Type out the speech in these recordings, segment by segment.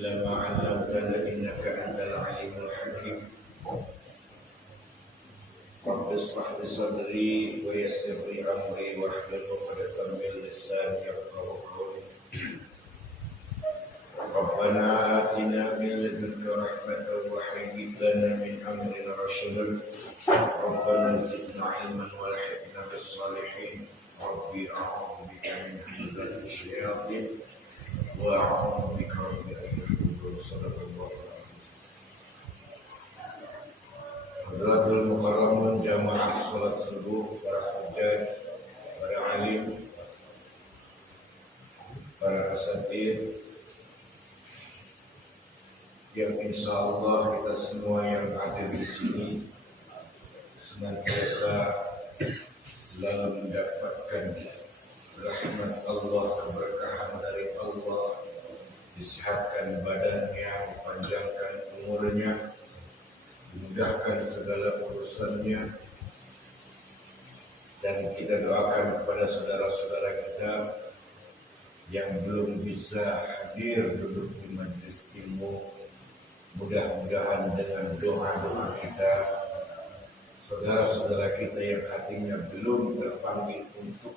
إلا ما علمتنا إنك أنت العليم الحكيم. رب اشرح لي صدري ويسر لي أمري واحلل عقدة من لساني يفقهوا قولي. ربنا آتنا من لدنك رحمة وهيئ لنا من أمرنا رشدا. ربنا زدنا علما والحقنا بالصالحين. ربي أعوذ بك من همزات الشياطين وأعوذ بك رب أن يحضرون. صدق الله العظيم. Hadratul Mukarramun jamaah salat subuh, para hujjaj, para alim, para asatid, yang insya Allah kita semua yang ada di sini senantiasa selalu mendapatkan rahmat Allah, keberkahan dari Allah, disehatkan badannya, dipanjangkan umurnya, dimudahkan segala urusannya, dan kita doakan kepada saudara-saudara kita yang belum bisa hadir duduk di majelis ilmu, mudah-mudahan dengan doa-doa kita, saudara-saudara kita yang hatinya belum terpanggil untuk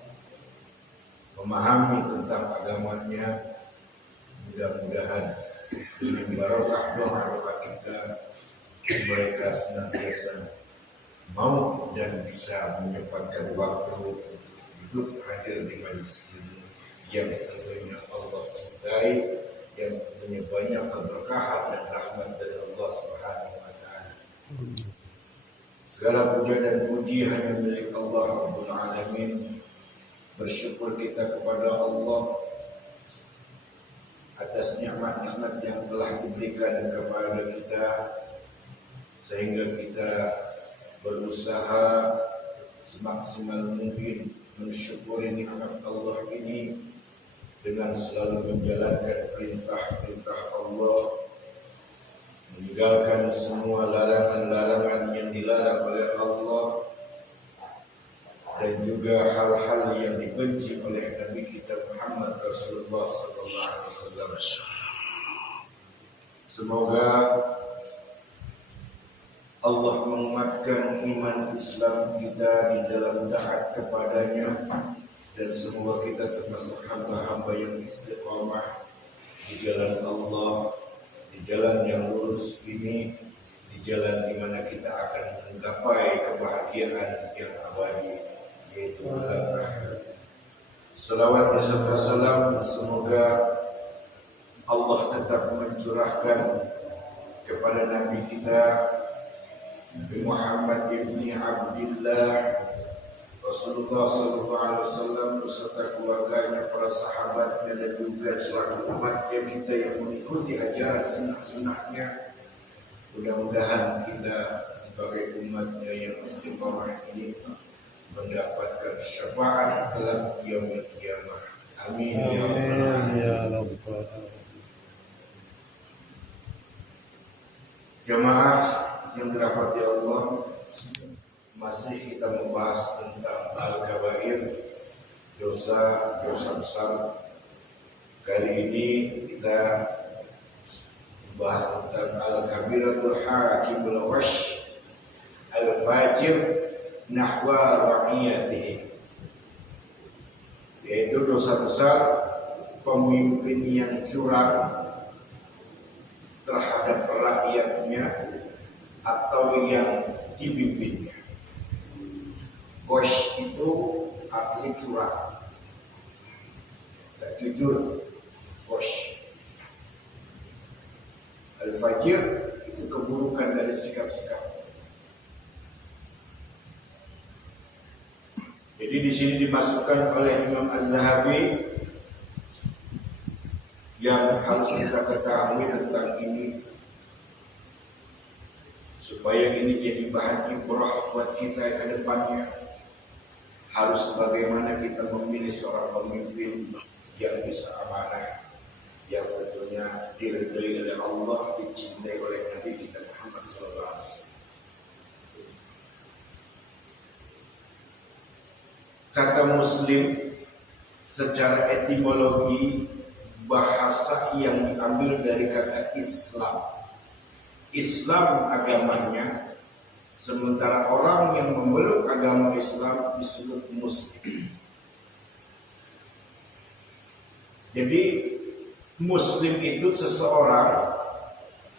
memahami tentang agamanya, mudah-mudahan dengan barokah doa-doa kita mereka senantiasa mau dan bisa menyempatkan waktu duduk hadir di majelis ilmu yang tentunya Allah cintai, yang tentunya banyak keberkahan dan rahmat dari Allah Subhanahu wa taala. Segala puja dan puji hanya milik Allah Rabbul Alamin. Bersyukur kita kepada Allah atas nikmat-nikmat yang telah diberikan kepada kita, sehingga kita berusaha semaksimal mungkin mensyukuri nikmat Allah ini dengan selalu menjalankan perintah-perintah Allah, meninggalkan semua larangan-larangan yang dilarang oleh Allah, dan juga hal-hal yang dibenci oleh Nabi kita Muhammad Rasulullah SAW. Semoga Allah menguatkan iman Islam kita di dalam taat kepadanya, dan semoga kita termasuk hamba-hamba yang istiqamah di jalan Allah, di jalan yang lurus ini, di jalan di mana kita akan menggapai kebahagiaan yang abadi, yaitu akhirat. Salawat beserta salam semoga Allah tetap mencurahkan kepada Nabi kita Nabi Muhammad ibni Abdillah Rasulullah SAW beserta keluarganya, para sahabatnya, dan juga seluruh umatnya kita yang mengikuti ajaran sunnah-sunnahnya. Mudah-mudahan kita sebagai umatnya yang istiqamah ini mendapatkan syafaat kelak yaumil qiyamah. Amin ya rabbal alamin. Jamaah yang dirahmati Allah, masih kita membahas tentang al-kabair, dosa besar. Kali ini kita membahas tentang al-kabiratul hakimul wash al-fajir nahwa ra'iyatihi, yaitu dosa besar pemimpin yang curang terhadap rakyatnya atau yang dipimpinnya. Gosh itu artinya curang, tidak jujur. Gosh. Al-fajir itu keburukan dari sikap-sikap. Jadi di sini dimasukkan oleh Imam Az-Zahabi yang harus kita ketahui tentang ini, supaya ini jadi bahan ibrah buat kita ke depannya. Harus bagaimana kita memilih seorang pemimpin yang bisa amanah, yang tentunya diridhai oleh Allah, dicintai oleh Nabi kita Muhammad SAW. Kata Muslim secara etimologi bahasa yang diambil dari kata Islam. Islam agamanya, sementara orang yang memeluk agama Islam disebut Muslim. Jadi Muslim itu seseorang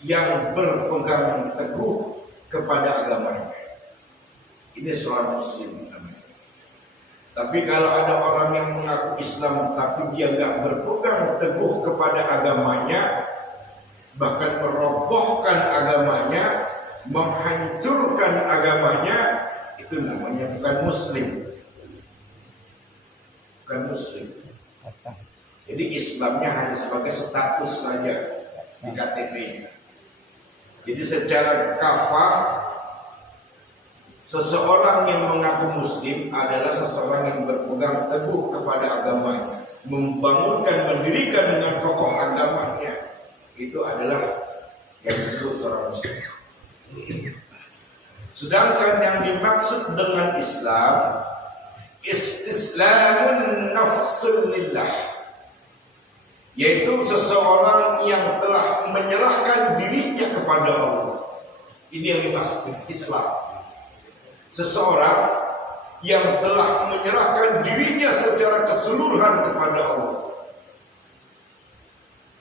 yang berpegang teguh kepada agamanya. Ini seorang Muslim namanya. Tapi kalau ada orang yang mengaku Islam tapi dia nggak berpegang teguh kepada agamanya, bahkan merobohkan agamanya, menghancurkan agamanya, itu namanya bukan Muslim. Bukan Muslim. Jadi Islamnya hanya sebagai status saja di KTP-nya. Jadi secara kafah, seseorang yang mengaku Muslim adalah seseorang yang berpegang teguh kepada agamanya, membangunkan, mendirikan dengan kokoh agamanya. Itu adalah yang disebut seorang Muslim. Sedangkan yang dimaksud dengan Islam, istislamun nafsun lillah, yaitu seseorang yang telah menyerahkan dirinya kepada Allah. Ini yang dimaksud Islam. Seseorang yang telah menyerahkan dirinya secara keseluruhan kepada Allah.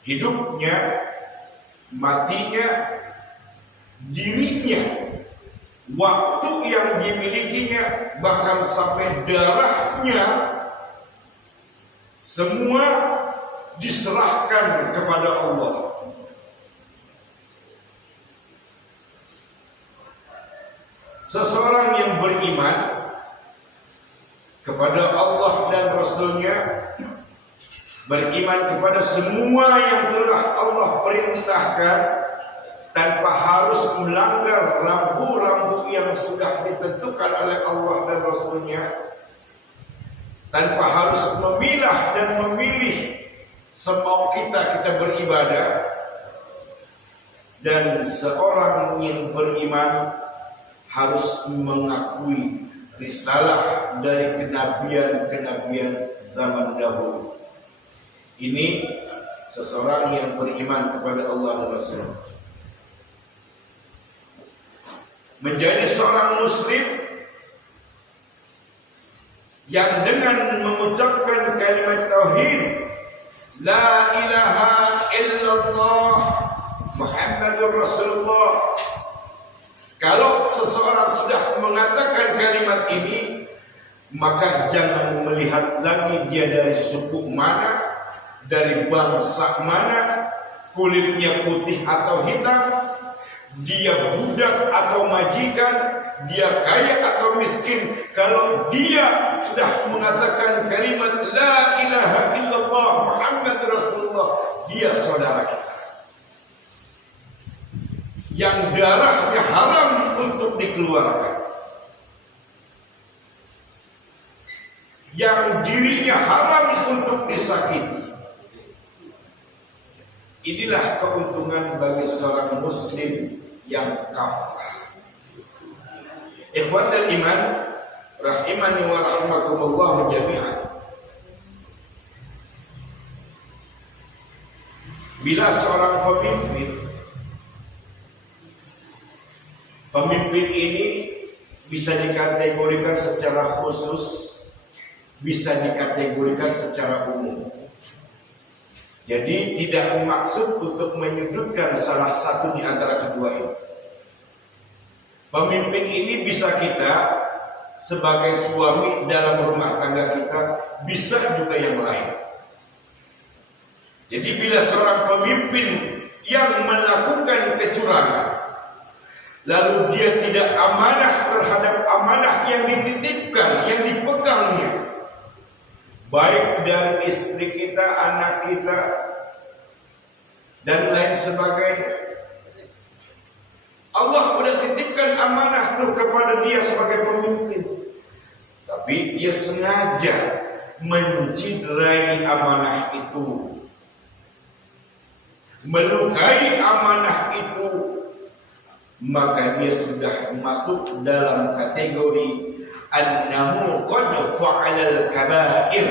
Hidupnya, matinya, dirinya, waktu yang dimilikinya, bahkan sampai darahnya, semua diserahkan kepada Allah. Seseorang yang beriman kepada Allah dan Rasul-Nya, beriman kepada semua yang telah Allah perintahkan tanpa harus melanggar rambu-rambu yang sudah ditentukan oleh Allah dan Rasul-Nya, tanpa harus memilah dan memilih semau kita beribadah. Dan seorang yang beriman harus mengakui risalah dari kenabian-kenabian zaman dahulu. Ini seseorang yang beriman kepada Allah dan Rasul. Menjadi seorang Muslim yang dengan mengucapkan kalimat tauhid, la ilaha illallah Muhammadur Rasulullah. Kalau seseorang sudah mengatakan kalimat ini, maka jangan melihat lagi dia dari suku mana, dari bangsa mana, kulitnya putih atau hitam, dia budak atau majikan, dia kaya atau miskin. Kalau dia sudah mengatakan kalimat la ilaha illallah Muhammad Rasulullah, dia saudara kita yang darahnya haram untuk dikeluarkan, yang dirinya haram untuk disakiti. Inilah keuntungan bagi seorang Muslim yang kafah. Ikhwatul iman, rahimani wa rahimakumullah jami'an. Bila seorang pemimpin ini bisa dikategorikan secara khusus, bisa dikategorikan secara umum. Jadi tidak bermaksud untuk menyudutkan salah satu di antara kedua ini. Pemimpin ini bisa kita sebagai suami dalam rumah tangga kita, bisa juga yang lain. Jadi bila seorang pemimpin yang melakukan kecurangan, lalu dia tidak amanah terhadap amanah yang dititipkan, yang dipegangnya, baik dari istri kita, anak kita, dan lain sebagainya. Allah sudah titipkan amanah itu kepada dia sebagai pemimpin, tapi dia sengaja menciderai amanah itu, melukai amanah itu, maka dia sudah masuk dalam kategori annahu qad fa'alal kaba'ir.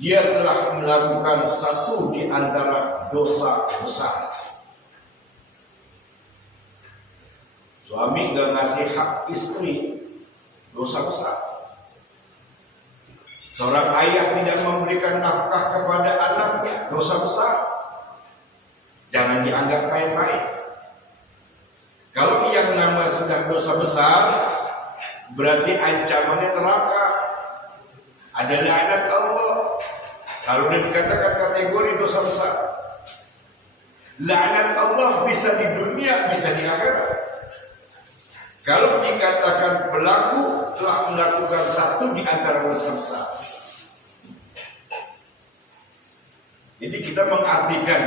dia telah melakukan satu di antara dosa besar. Suami gak ngasih hak istri, dosa besar. Seorang ayah tidak memberikan nafkah kepada anaknya, dosa besar. Jangan dianggap main-main. Kalau yang nama sudah dosa besar, berarti ancamannya neraka. Ada laknat Allah. Kalau dikatakan kategori dosa besar, laknat Allah bisa di dunia, bisa di akhirat. Kalau dikatakan pelaku telah melakukan satu di antara dosa besar. Jadi kita mengartikan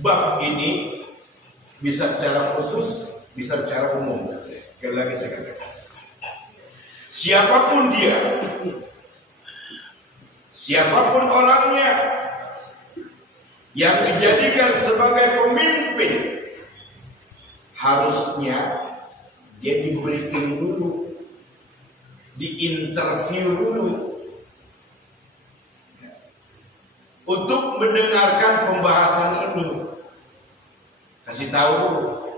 bab ini bisa secara khusus, bisa secara umum. Sekali lagi saya katakan, siapapun dia, siapapun orangnya yang dijadikan sebagai pemimpin, harusnya dia di briefing dulu, diinterview dulu, untuk mendengarkan pembahasan ini. Kasih tahu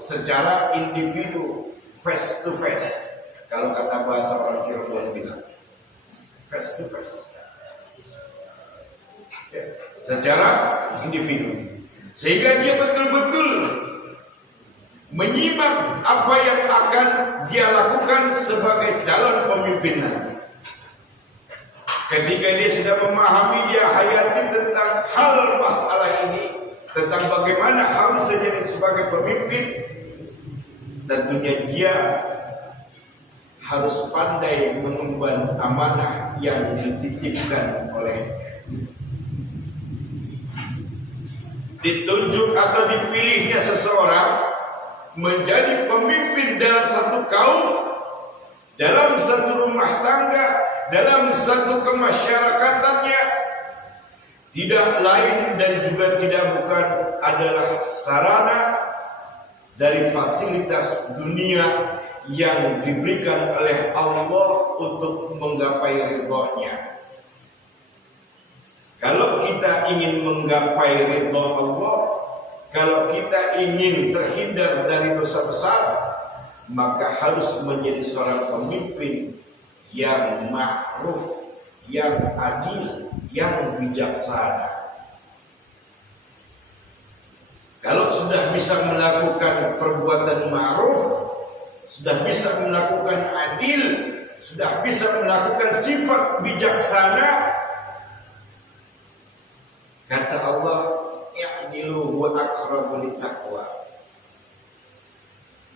secara individu, face to face. Kalau kata bahasa orang Cirebon bilang, face to face. Ya, secara individu, sehingga dia betul-betul menyimak apa yang akan dia lakukan sebagai calon pemimpin nanti. Ketika dia sudah memahami, dia hayati tentang hal masalah ini, tentang bagaimana harus jadi sebagai pemimpin, tentunya dia harus pandai mengemban amanah yang dititipkan oleh. Ditunjuk atau dipilihnya seseorang menjadi pemimpin dalam satu kaum, dalam satu rumah tangga, dalam satu kemasyarakatannya, tidak lain dan juga tidak bukan adalah sarana dari fasilitas dunia yang diberikan oleh Allah untuk menggapai ridhonya. Kalau kita ingin menggapai ridho Allah, kalau kita ingin terhindar dari dosa besar, maka harus menjadi seorang pemimpin yang ma'ruf, yang adil, yang bijaksana. Kalau sudah bisa melakukan perbuatan ma'ruf, sudah bisa melakukan adil, sudah bisa melakukan sifat bijaksana, kata Allah, i'dilu wa aqrabu littaqwa.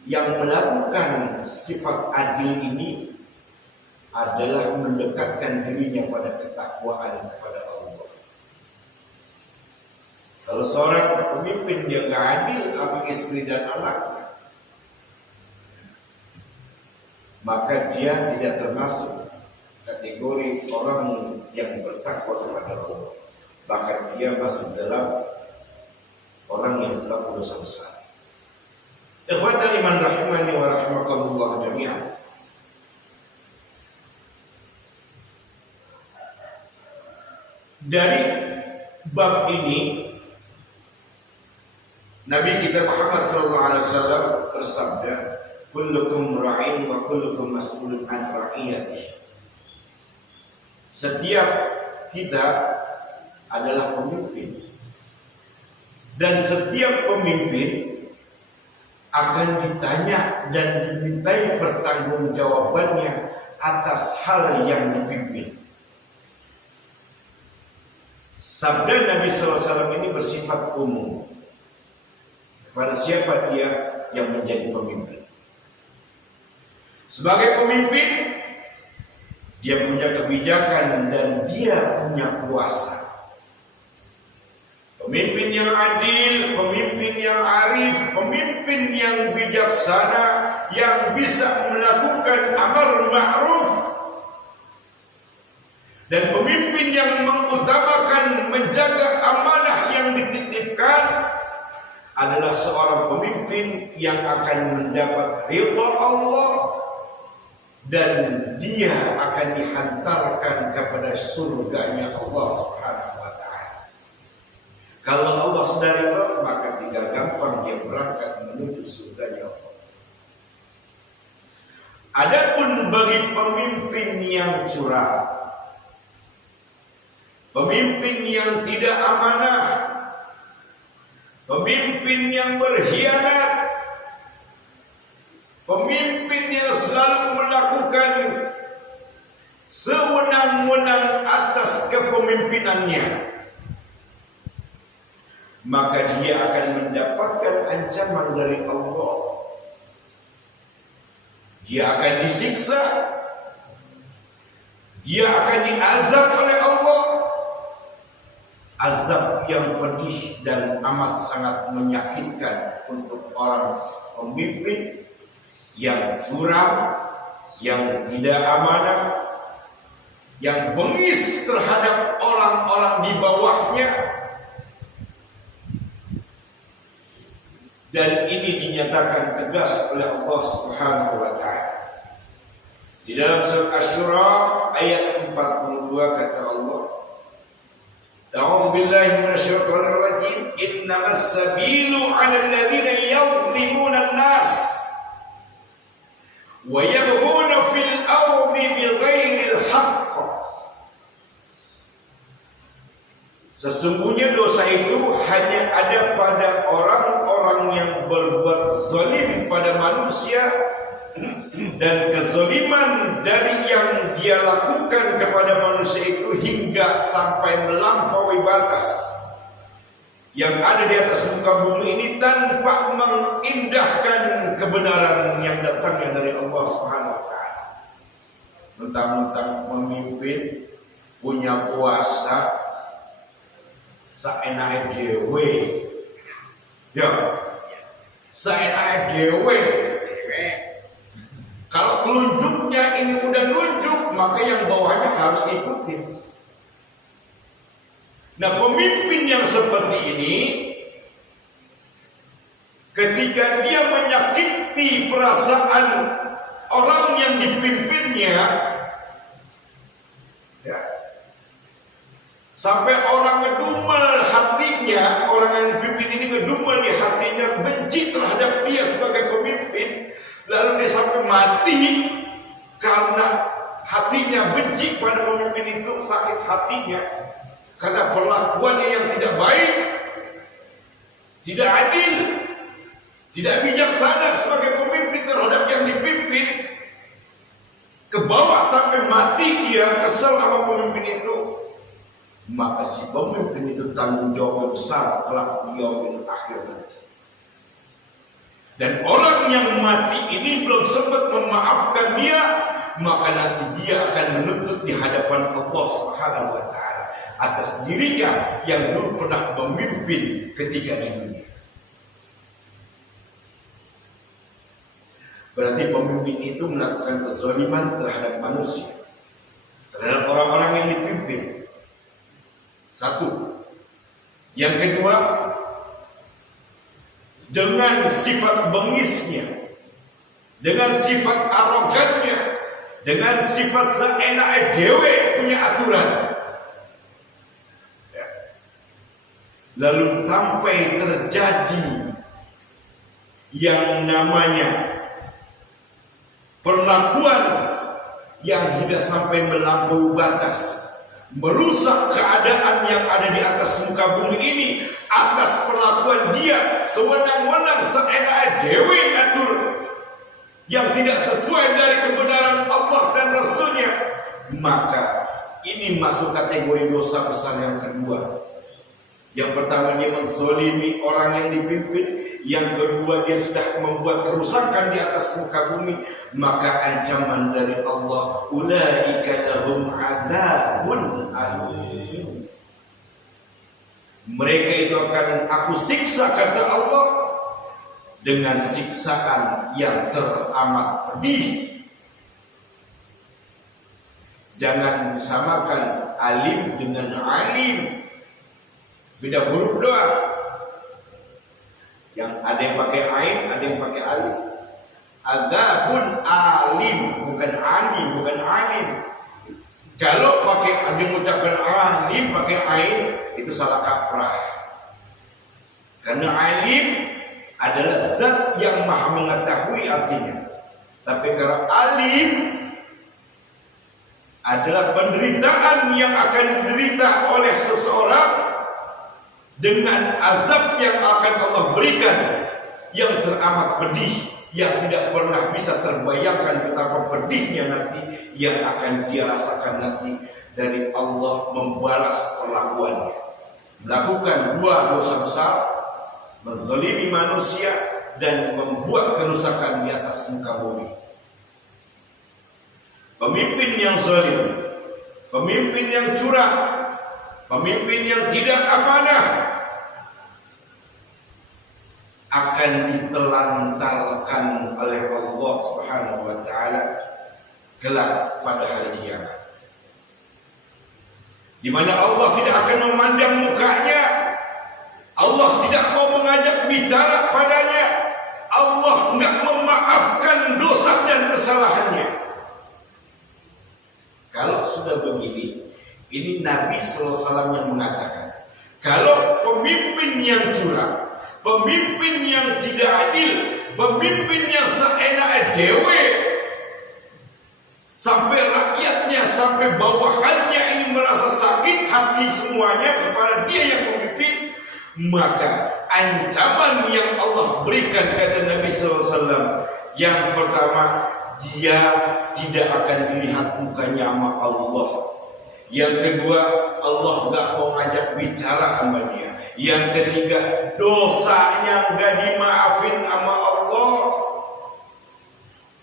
Yang melakukan sifat adil ini adalah mendekatkan dirinya pada ketakwaan kepada Allah. Kalau seorang pemimpin dia nggak adil sama istri dan anaknya, maka dia tidak termasuk kategori orang yang bertakwa kepada Allah. Bahkan dia masuk dalam orang yang berlaku dosa besar. Ikhwatal iman rahimani wa rahimakumullah jami'an. Dari bab ini Nabi kita Muhammad sallallahu alaihi wasallam bersabda, kullukum ra'in wa kullukum mas'ulun an ra'iyatihi. Setiap kita adalah pemimpin, dan setiap pemimpin akan ditanya dan dimintai pertanggungjawabannya atas hal yang dipimpin. Sabda Nabi SAW ini bersifat umum pada siapa dia yang menjadi pemimpin. Sebagai pemimpin, dia punya kebijakan dan dia punya kuasa. Pemimpin yang adil, pemimpin yang arif, pemimpin yang bijaksana, yang bisa melakukan amar ma'ruf, dan pemimpin yang mengutamakan menjaga amanah yang dititipkan adalah seorang pemimpin yang akan mendapat ridha Allah dan dia akan dihantarkan kepada surganya Allah Subhanahu wa taala. Kalau Allah sudah ridha, maka tinggal gampang dia berangkat menuju surganya Allah. Adapun bagi pemimpin yang curang, pemimpin yang tidak amanah, pemimpin yang berkhianat, pemimpin yang selalu melakukan sewenang-wenang atas kepemimpinannya, maka dia akan mendapatkan ancaman dari Allah. Dia akan disiksa, dia akan diazab oleh Allah, azab yang pedih dan amat sangat menyakitkan untuk orang pemimpin yang curang, yang tidak amanah, yang bengis terhadap orang-orang di bawahnya. Dan ini dinyatakan tegas oleh Allah Subhanahu wa taala. Di dalam surat Asy-Syura ayat 42 kata Allah, A'udzu billahi minasyaitonir rajim, innamas sabilu 'alal ladzina yadhlimuna an-nas wa yabghuna fil ardi bighairil haqq. Sesungguhnya dosa itu hanya ada pada orang-orang yang berbuat zalim pada manusia, dan kezaliman dari yang dia lakukan kepada manusia itu hingga sampai melampaui batas yang ada di atas muka bumi ini tanpa mengindahkan kebenaran yang datangnya dari Allah Subhanahu wa taala. Mentang-mentang pemimpin punya kuasa saenake dhewe. Ya. Saenake dhewe. Kalau telunjuknya ini udah nunjuk, maka yang bawahnya harus ikutin. Nah, pemimpin yang seperti ini, ketika dia menyakiti perasaan orang yang dipimpinnya, ya, sampai orang ngedumel hatinya, orang yang dipimpin ini ngedumel di hatinya, benci terhadap dia sebagai pemimpin, lalu dia sampai mati karena hatinya benci pada pemimpin itu, sakit hatinya karena perlakuannya yang tidak baik, tidak adil, tidak bijaksana sebagai pemimpin terhadap yang dipimpin, ke bawah sampai mati dia kesel sama pemimpin itu. Maka si pemimpin itu tanggung jawab besar kelak di yaumil akhir nanti. Dan orang yang mati ini belum sempat memaafkan dia, maka nanti dia akan menuntut di hadapan Allah Subhanahu wa taala atas dirinya yang dulu pernah memimpin ketika di dunia. Berarti pemimpin itu melakukan kezaliman terhadap manusia, terhadap orang-orang yang dipimpin. Satu. Yang kedua, dengan sifat bengisnya, dengan sifat arogannya, dengan sifat seenake dhewe punya aturan, ya. Lalu sampai terjadi yang namanya perlakuan yang hingga sampai melampaui batas, merusak keadaan yang ada di atas muka bumi ini atas perlakuan dia sewenang-wenang seenak dewi atur yang tidak sesuai dari kebenaran Allah dan Rasulnya, maka ini masuk kategori dosa besar yang kedua. Yang pertama, dia menzalimi orang yang dipimpin. Yang kedua, dia sudah membuat kerusakan di atas muka bumi. Maka ancaman dari Allah, ulaika lahum adzabun alim. Mereka itu akan aku siksa, kata Allah, dengan siksaan yang teramat pedih. Jangan disamakan alim dengan alim. Beda huruf doang. Yang ada yang pakai ain, ada yang pakai alif. Adzabun alim, bukan alim, bukan alim. Kalau pakai mengucapkan alim pakai ain itu salah kaprah. Karena alim adalah zat yang maha mengetahui artinya. Tapi kalau alim adalah penderitaan yang akan diderita oleh seseorang dengan azab yang akan Allah berikan yang teramat pedih, yang tidak pernah bisa terbayangkan betapa pedihnya nanti yang akan dia rasakan nanti dari Allah membalas perlakuannya. Melakukan dua dosa besar, menzalimi manusia dan membuat kerusakan di atas muka bumi. Pemimpin yang zalim, pemimpin yang curang, pemimpin yang tidak amanah akan ditelantarkan oleh Allah Subhanahu wa taala kelak pada hari kiamat. Di mana Allah tidak akan memandang mukanya, Allah tidak mau mengajak bicara padanya, Allah enggak memaafkan dosa dan kesalahannya. Kalau sudah begini, ini Nabi SAW yang mengatakan, kalau pemimpin yang curang, pemimpin yang tidak adil, pemimpin yang seenak dewe, sampai rakyatnya, sampai bawahannya ini merasa sakit hati semuanya kepada dia yang memimpin, maka ancaman yang Allah berikan kata Nabi SAW, yang pertama, dia tidak akan dilihat mukanya sama Allah. Yang kedua, Allah nggak mau ngajak bicara sama dia. Yang ketiga, dosanya nggak dimaafin sama Allah.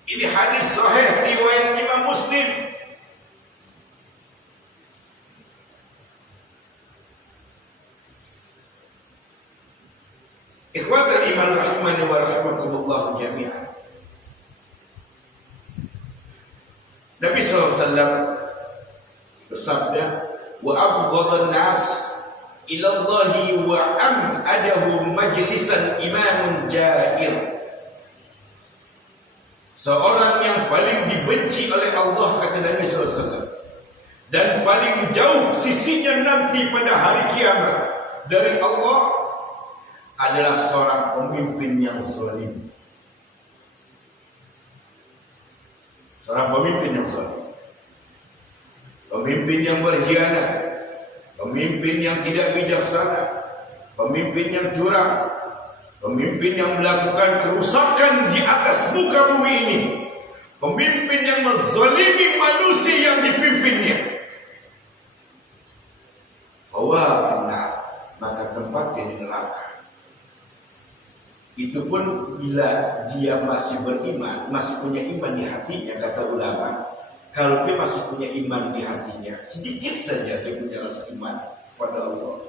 Ini hadis sahih riwayat Imam Muslim. Ikhwatal iman rahimani wa rahimakumullah jami'an. Nabi SAW bersabda, wa abghadhan nas ila Allahi wa am'adahu majlisan imamun jair. Seorang yang paling dibenci oleh Allah kata Nabi SAW, dan paling jauh sisinya nanti pada hari kiamat dari Allah adalah seorang pemimpin yang zalim. Seorang pemimpin yang zalim, pemimpin yang berkhianat, pemimpin yang tidak bijaksana, pemimpin yang curang, pemimpin yang melakukan kerusakan di atas muka bumi ini, pemimpin yang menzalimi manusia yang dipimpinnya. Fawaqna, maka tempatnya di neraka. Itu pun bila dia masih beriman, masih punya iman di hatinya, kata ulama. Kalau dia masih punya iman di hatinya, sedikit saja dia punya rasa iman pada Allah,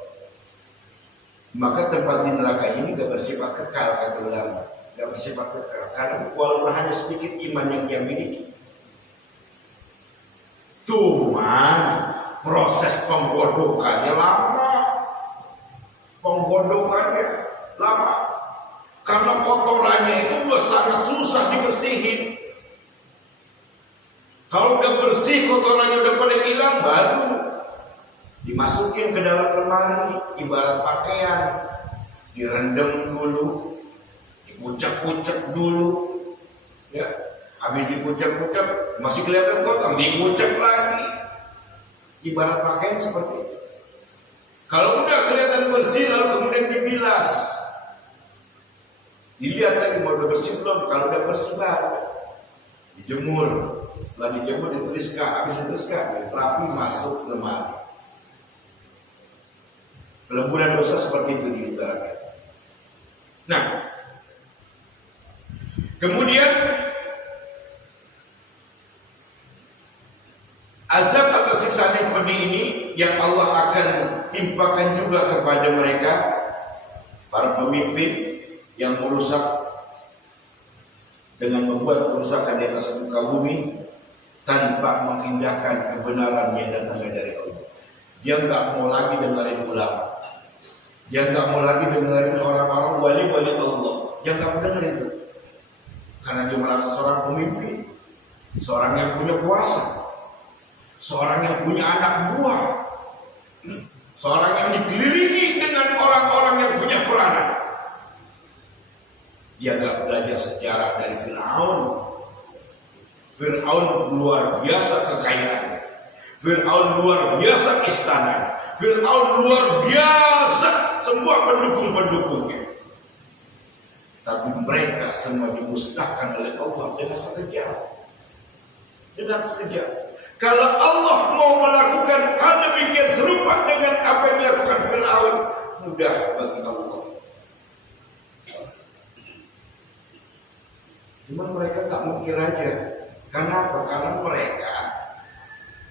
maka tempat di neraka ini gak bersifat kekal, kata ulama. Gak bersifat kekal, karena walaupun hanya sedikit iman yang dia miliki. Cuman proses penggodokannya lama, penggodokannya lama. Karena kotorannya itu udah sangat susah dibersihin. Kalau udah bersih, kotorannya udah pada hilang, baru dimasukin ke dalam lemari, ibarat pakaian, direndam dulu, dikucek-kucek dulu, ya. Habis dikucek-kucek, masih kelihatan kotor, dikucek lagi. Ibarat pakaian seperti itu. Kalau udah kelihatan bersih, lalu kemudian dibilas. Dilihat lagi mau udah bersih belum. Kalau udah bersih baru dijemur. Setelah dijemur dituliskan, habis dituliskan rapi masuk lemari. Pelemburan dosa seperti itu diibaratkan. Nah, kemudian azab atau siksaan yang pedih ini yang Allah akan timpakan juga kepada mereka, para pemimpin yang merusak dengan membuat kerusakan di atas muka bumi tanpa mengindahkan kebenaran yang datang dari Allah. Dia nggak mau lagi dengerin ulama, dia nggak mau lagi dengerin orang-orang wali-wali Allah, dia nggak mau denger itu. Karena dia merasa seorang pemimpin, seorang yang punya kuasa, seorang yang punya anak buah, seorang yang dikelilingi dengan orang-orang yang punya peranan. Dia gak belajar sejarah dari Fir'aun. Fir'aun luar biasa kekayaannya, Fir'aun luar biasa istana, Fir'aun luar biasa semua pendukung-pendukungnya. Tapi mereka semua dimusnahkan oleh Allah dengan sekejap. Dengan sekejap. Kalau Allah mau melakukan hal demikian serupa dengan apa yang dilakukan Fir'aun, mudah bagi Allah. Cuma mereka tak mungkin aja. Kenapa? Karena mereka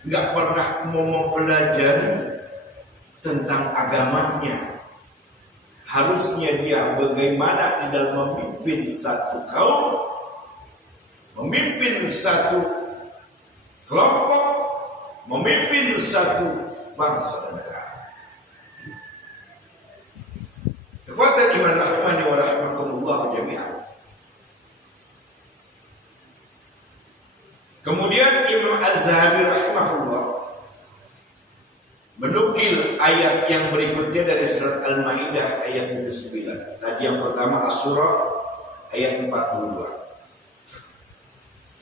nggak pernah mau mempelajari tentang agamanya. Harusnya dia bagaimana di dalam memimpin satu kaum, memimpin satu kelompok, memimpin satu bangsa dan negara. Ikhwatal iman rahimani wa rahimakumullah jami'an. Kemudian Imam Az-Zahabi rahimahullah menukil ayat yang berikutnya dari surat Al-Maidah ayat 79. Tadi yang pertama As-Surah ayat 42.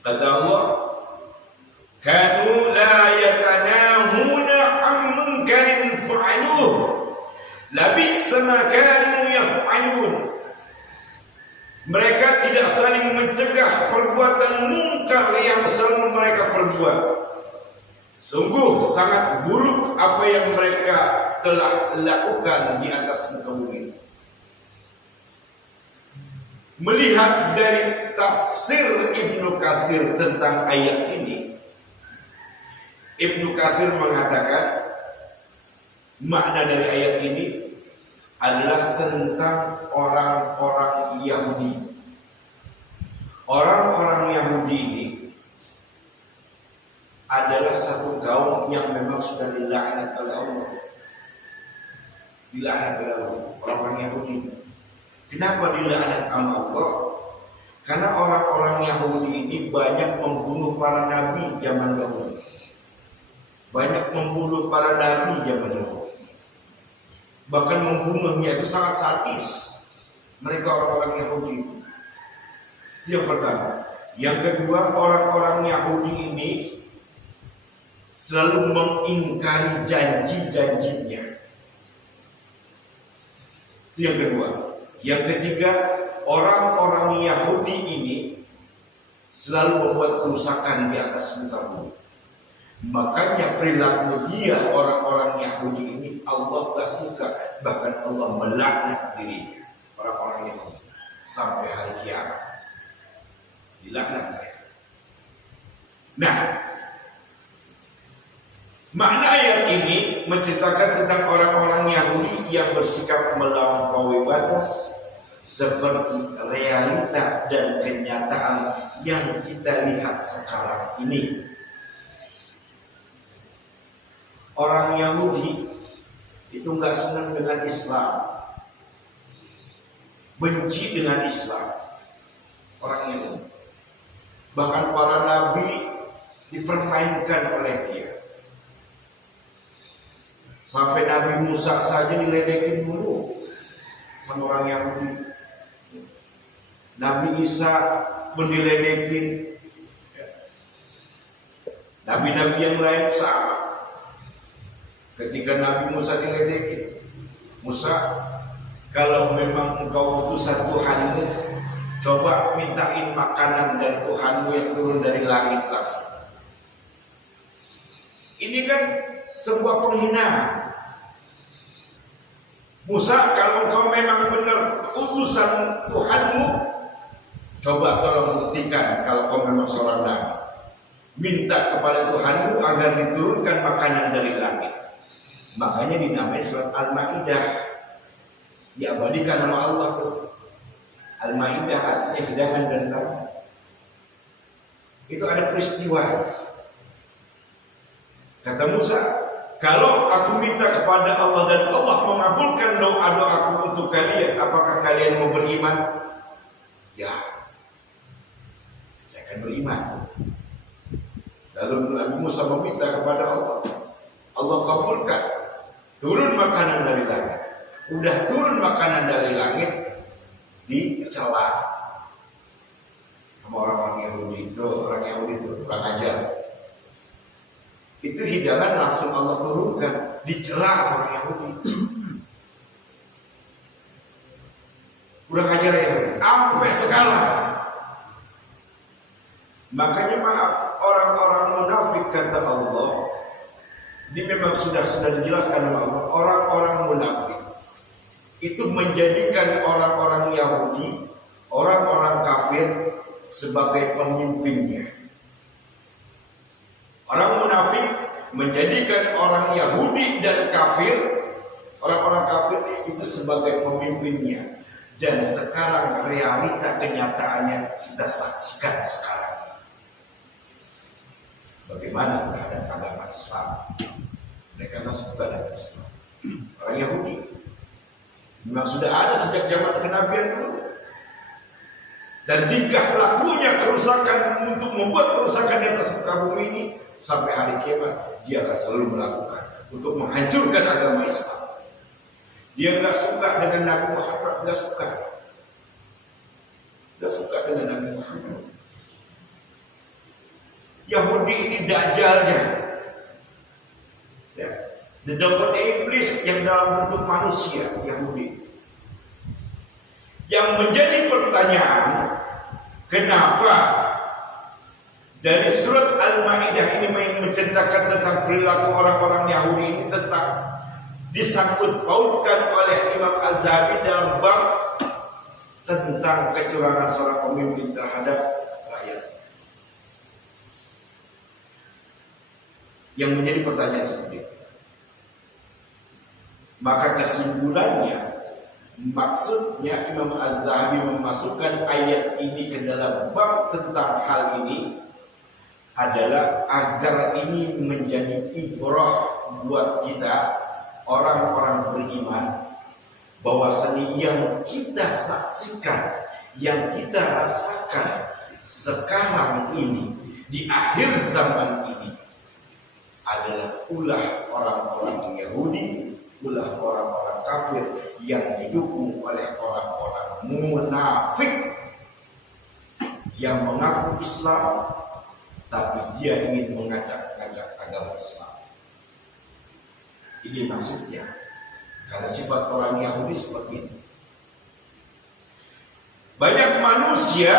Kata Allah, "Kanu la yatanahuna 'an munkarin fa'aluhu, labisa ma kanu yaf'alun." Mereka tidak saling mencegah perbuatan mungkar yang selalu mereka perbuat. Sungguh sangat buruk apa yang mereka telah lakukan di atas muka bumi. Melihat dari tafsir Ibnu Katsir tentang ayat ini, Ibnu Katsir mengatakan makna dari ayat ini adalah tentang orang-orang Yahudi. Orang-orang Yahudi ini adalah satu kaum yang memang sudah dilaknat oleh Allah. Dilaknat oleh Allah, orang-orang Yahudi. Kenapa dilaknat sama Allah? Karena orang-orang Yahudi ini banyak membunuh para nabi zaman dahulu. Banyak membunuh para nabi zaman dahulu. Bahkan membunuhnya itu sangat sadis. Mereka orang-orang Yahudi. Itu yang pertama. Yang kedua, orang-orang Yahudi ini selalu mengingkari janji-janjinya. Itu yang kedua. Yang ketiga, orang-orang Yahudi ini selalu membuat kerusakan di atas muka bumi. Makanya perilaku dia orang-orang Yahudi ini Allah gak suka, bahkan Allah melaknat dirinya. Orang-orang Yahudi sampai hari kiamat dilaknat mereka. Nah, makna ayat ini menceritakan tentang orang-orang Yahudi yang bersikap melampaui batas seperti realita dan kenyataan yang kita lihat sekarang ini. Orang Yahudi itu nggak senang dengan Islam, benci dengan Islam. Orang Yahudi, bahkan para nabi dipermainkan oleh dia. Sampai Nabi Musa saja diledekin dulu sama orang Yahudi. Nabi Isa pun diledekin. Nabi-nabi yang lain sama. Ketika Nabi Musa diledekin, Musa, kalau memang engkau utusan Tuhanmu, coba mintain makanan dari Tuhanmu yang turun dari langit langsung. Ini kan sebuah penghinaan. Musa, kalau engkau memang benar utusan Tuhanmu, coba tolong buktikan kalau kau memang seorang nabi. Minta kepada Tuhanmu agar diturunkan makanan dari langit. Makanya dinamai surat Al-Maidah, diabadikan nama Allah. Al-Maidah artinya hidangan dan tamu. Itu ada peristiwa. Kata Musa, kalau aku minta kepada Allah dan Allah mengabulkan doa-doaku untuk kalian, apakah kalian mau beriman? Ya. akan beriman. Lalu Nabi Musa meminta kepada Allah, Allah kabulkan, turun makanan dari langit. Udah turun makanan dari langit, dicela sama orang-orang Yahudi. Orang Yahudi itu kurang ajar. Itu hidangan langsung Allah turunkan, dicela orang Yahudi. Kurang ajar ya, sampai sekarang. Makanya maaf, orang-orang munafik kata Allah, ini memang sudah dijelaskan oleh Allah. Orang-orang munafik itu menjadikan orang-orang Yahudi, orang-orang kafir sebagai pemimpinnya. Orang munafik menjadikan orang Yahudi dan kafir, orang-orang kafir itu sebagai pemimpinnya. Dan sekarang realita kenyataannya kita saksikan sekarang. Bagaimana terhadap agama Islam? Mereka masuk ke dalam Islam. Orang Yahudi memang sudah ada sejak zaman kenabian dulu. Dan tingkah lakunya kerusakan untuk membuat kerusakan di atas muka bumi ini sampai hari kiamat dia akan selalu melakukan untuk menghancurkan agama Islam. Dia nggak suka dengan Nabi Muhammad, nggak suka dengan Nabi Muhammad. Yahudi ini dajalnya, ya, dedaulatnya iblis yang dalam bentuk manusia Yahudi. Yang menjadi pertanyaan, kenapa dari surat Al-Maidah ini menceritakan tentang perilaku orang-orang Yahudi ini tentang disangkut pautkan oleh Imam Az-Zahabi dalam bab tentang kecurangan seorang pemimpin terhadap rakyat. Yang menjadi pertanyaan seperti itu. Maka kesimpulannya, maksudnya Imam Az-Zahabi memasukkan ayat ini ke dalam bab tentang hal ini adalah agar ini menjadi ibrah buat kita orang-orang beriman, bahwasanya yang kita saksikan, yang kita rasakan sekarang ini di akhir zaman ini adalah ulah orang-orang Yahudi, ulah orang-orang kafir yang didukung oleh orang-orang munafik yang mengaku Islam tapi dia ingin mengacak-ngacak agama Islam. Ini maksudnya, karena sifat orang Yahudi seperti itu. Banyak manusia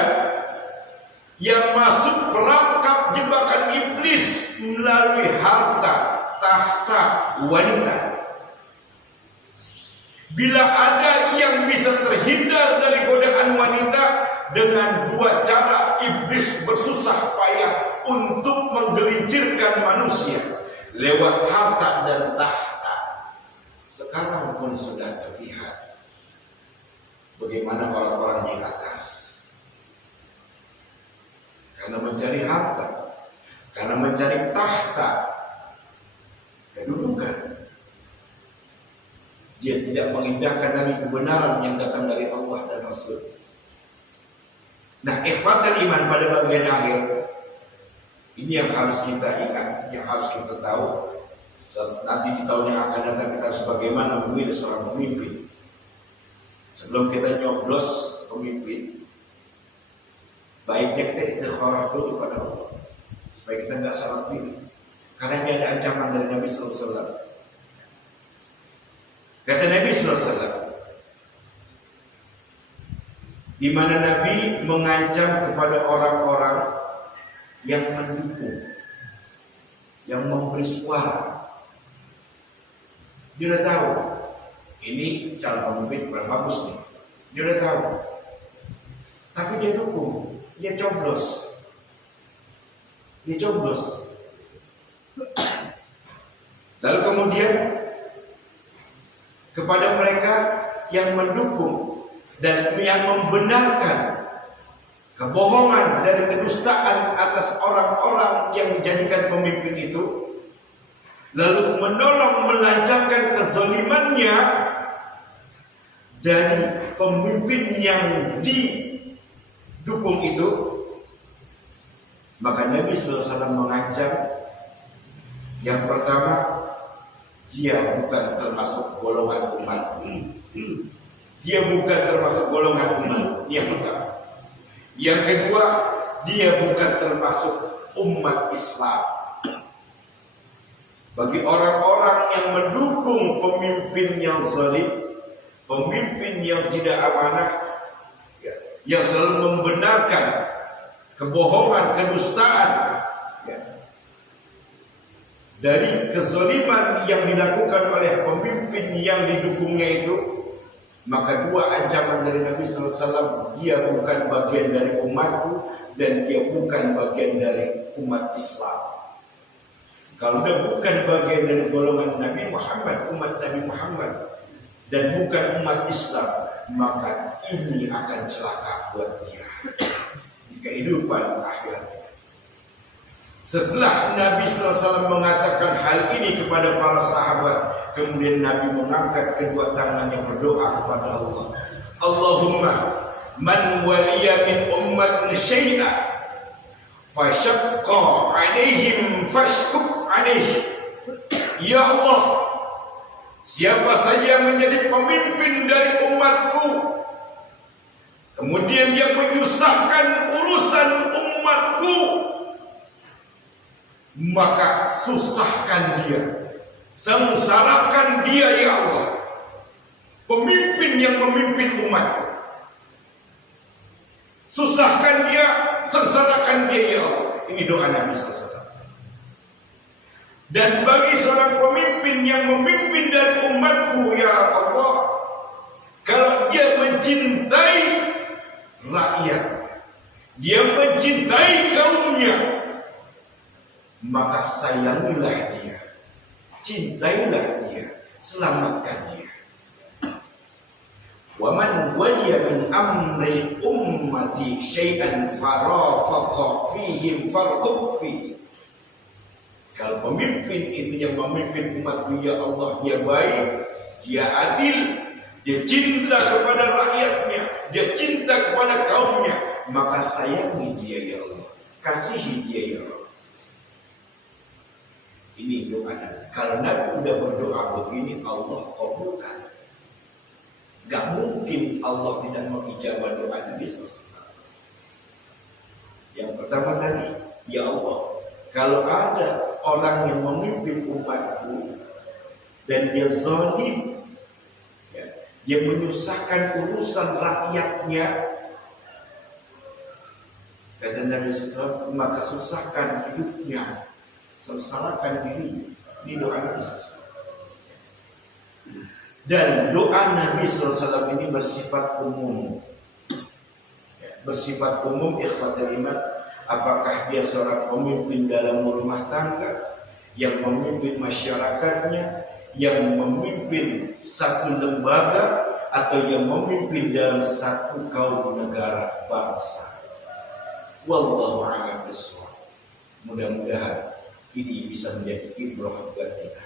yang masuk perangkap jebakan iblis melalui harta, tahta, wanita. Bila ada yang bisa terhindar dari godaan wanita dengan dua cara, iblis bersusah payah untuk menggelincirkan manusia lewat harta dan tahta. Sekarang pun sudah terlihat bagaimana orang-orang di atas karena mencari harta, karena mencari tahta, kedudukan, dia tidak mengindahkan lagi kebenaran yang datang dari Allah dan Rasul. Nah, ikhwatul iman pada bagian akhir ini yang harus kita ingat, yang harus kita tahu. Nanti di tahun yang akan datang kita harus bagaimana memilih seorang pemimpin. Sebelum kita nyoblos pemimpin, baiknya kita istikharah dulu pada Allah supaya kita nggak salah pilih. Karena ini ada ancaman dari Nabi Sallallahu Alaihi Wasallam. Kata Nabi Sallallahu Alaihi Wasallam, di mana Nabi mengancam kepada orang-orang yang mendukung, yang memberi suara. Dia udah tahu ini calon pemimpin kurang bagus nih. Dia udah tahu, tapi dia dukung, dia coblos. Lalu kemudian kepada mereka yang mendukung dan yang membenarkan kebohongan dan kedustaan atas orang-orang yang dijadikan pemimpin itu, lalu menolong melancarkan kezalimannya dari pemimpin yang didukung itu, Maka Nabi SAW mengancam, yang pertama, dia bukan termasuk golongan umat. Dia bukan termasuk golongan umat. Yang pertama. Yang kedua, dia bukan termasuk umat Islam. Bagi orang-orang yang mendukung pemimpin yang zalim, pemimpin yang tidak amanah, yang selalu membenarkan kebohongan, kedustaan, dari kezaliman yang dilakukan oleh pemimpin yang didukungnya itu, maka dua ancaman dari Nabi SAW, dia bukan bagian dari umatku dan dia bukan bagian dari umat Islam. Kalau dia bukan bagian dari golongan Nabi Muhammad, umat Nabi Muhammad, dan bukan umat Islam, maka ini akan celaka buat dia di kehidupan akhirat. Setelah Nabi SAW mengatakan hal ini kepada para sahabat, kemudian Nabi mengangkat kedua tangannya berdoa kepada Allah. Allahumma man waliya min ummatin syai'an fashaqqa alaihim fashquq alaihi. Ya Allah, siapa saja yang menjadi pemimpin dari umatku, kemudian dia menyusahkan urusan umatku, maka susahkan dia, sengsarakan dia ya Allah. Pemimpin yang memimpin umatku, susahkan dia, sengsarakan dia ya Allah. Ini doa Nabi SAW. Dan bagi seorang pemimpin yang memimpin dari umatku ya Allah, kalau dia mencintai rakyat, dia mencintai kaumnya, maka sayangilah dia, cintailah dia, selamatkan dia. Wa man waliya min amri ummati syai'an farafaqa fihim farquq fihi. Kalau pemimpin itu yang memimpin umatku ya Allah, dia baik, dia adil, dia cinta kepada rakyatnya, dia cinta kepada kaumnya, maka sayangi dia ya Allah, kasihi dia ya Allah. Ini doa Nabi. Kalau Nabi sudah berdoa begini, Allah kabulkan. Gak mungkin Allah tidak mengijabah doa Nabi SAW. Yang pertama tadi, ya Allah, kalau ada orang yang memimpin umatku dan dia zalim, ya, dia menyusahkan urusan rakyatnya, kata Nabi SAW, maka susahkan hidupnya, sengsarakan diri. Ini doa Nabi SAW. Dan doa Nabi SAW ini bersifat umum, ya, bersifat umum ikhwatul iman. Apakah dia seorang pemimpin dalam rumah tangga, yang memimpin masyarakatnya, yang memimpin satu lembaga, atau yang memimpin dalam satu kaum, negara, bangsa. Wallahu a'lam bishawab. Mudah-mudahan ini bisa menjadi ibrah buat kita.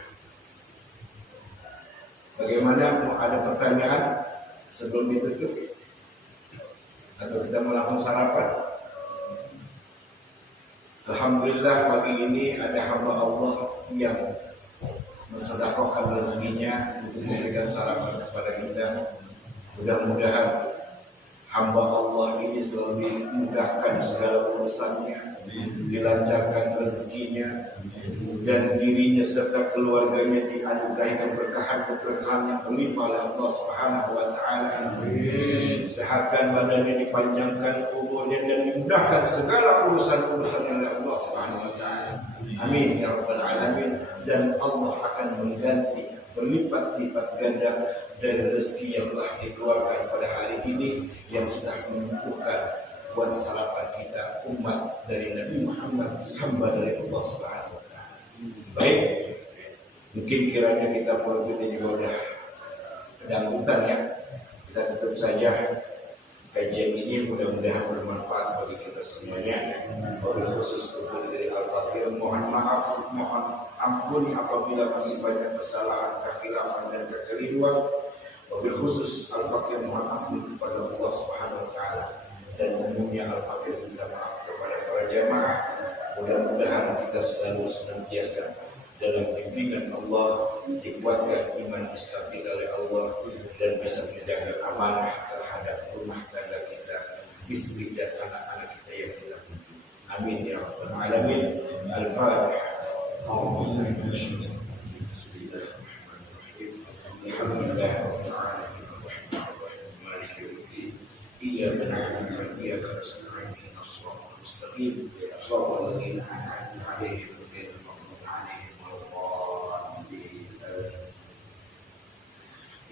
Bagaimana? Mau ada pertanyaan sebelum ditutup? Atau kita mau langsung sarapan? Alhamdulillah pagi ini ada hamba Allah yang mensedekahkan rezekinya untuk memberikan sarapan kepada kita. Mudah-mudahan hamba Allah ini selalu dimudahkan segala urusannya, dilancarkan rezekinya, dan dirinya serta keluarganya dianugerahi keberkahan yang berlimpah oleh Allah Subhanahu wa taala. Sehatkan badannya, dipanjangkan umurnya, dan dimudahkan segala urusan-urusan oleh Allah Subhanahu wa taala. Amin ya rabbal alamin. Dan Allah akan mengganti berlipat-lipat ganda dari rezeki yang telah dikeluarkan pada hari ini, yang sudah menumpukan buat sarapan kita umat dari Nabi Muhammad, hamba dari Allah Subhanahu wa taala. Baik, mungkin kiranya kita juga udah kedangdutan ya. Kita tutup saja kajian ini, mudah-mudahan bermanfaat bagi kita semuanya. Wabil khusus untuk dari Al-Fakir, mohon maaf, mohon ampun apabila masih banyak kesalahan, kekhilafan dan kekeliruan. Wabil khusus Al-Fakir mohon ampun kepada Allah Subhanahu wa taala, dan umumnya Al-Fakir minta maaf kepada para jamaah senantiasa dalam bimbingan Allah, dikuatkan iman Islam kita oleh Allah, dan bisa menjaga amanah terhadap rumah tangga kita, istri dan anak-anak kita yang kita puji. Amin ya rabbal alamin. Al-Fatihah. Bismillahirrahmanirrahim. Alhamdulillahirabbil alamin. Maliki yaumiddin. Iyyaka na'budu wa iyyaka nasta'in. Ihdinas siratal mustaqim. Shiratal ladzina an'amta 'alaihim ghairil maghdubi 'alaihim waladdallin.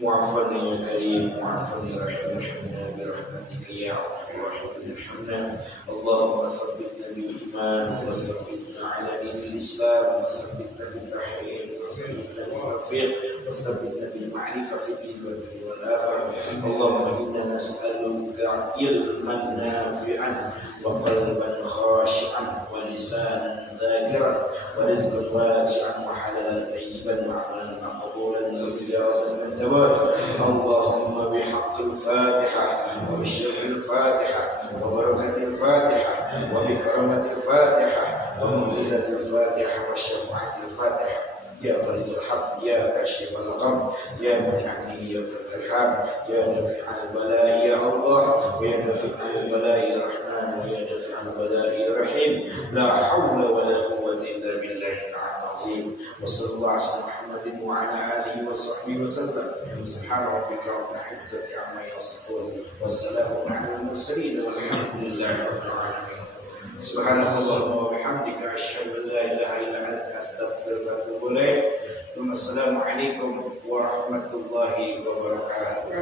Mu'afana ya karim, mu'afana ya rahim, rahimna bi rahmatika ya arhamar rahimin. Allahumma tsabbitna bil iman wa tsabbitna 'ala dinil islam wa tsabbitna bil tauhid wa tsabbitna bil tawfiq wa tsabbitna bil ma'rifah fi din wa dunya wal akhirah. Allahumma inna nas'aluka ilman nafi'an wa qalban khashi'an wa lisanan dhakiran wa rizqan wasi'an wa halalan tayyiban wa 'amalan maqbulan wa tijaratan lan tabur. Allahumma bihaqqil Fatihah wa bisyarril Fatihah wa barakatil Fatihah wa bikaramatil Fatihah wa mu'jizatil Fatihah wa syafa'atil Fatihah. Ya faridul haq, ya kashifal gham, ya mani'ani, ya fathal ham, ya nafi'al bala'i ya Allah, ya nafi'al bala'i rahman, ya nafi'al bala'i rahim. La hawla wa la quwwata illa billahi al-azim. Wa sallallahu ala Muhammadin wa ala alihi wa sahbihi wa sallam. Subhana rabbika rabbil izzati amma yasifun. Wassalamu ala al-mursalin walhamdulillahi rabbil alamin. Subhanallahumma wa bihamdika asyhadu an la ilaha illa anta astaghfiruka wa atubu ilaik. Assalamualaikum warahmatullahi wabarakatuh.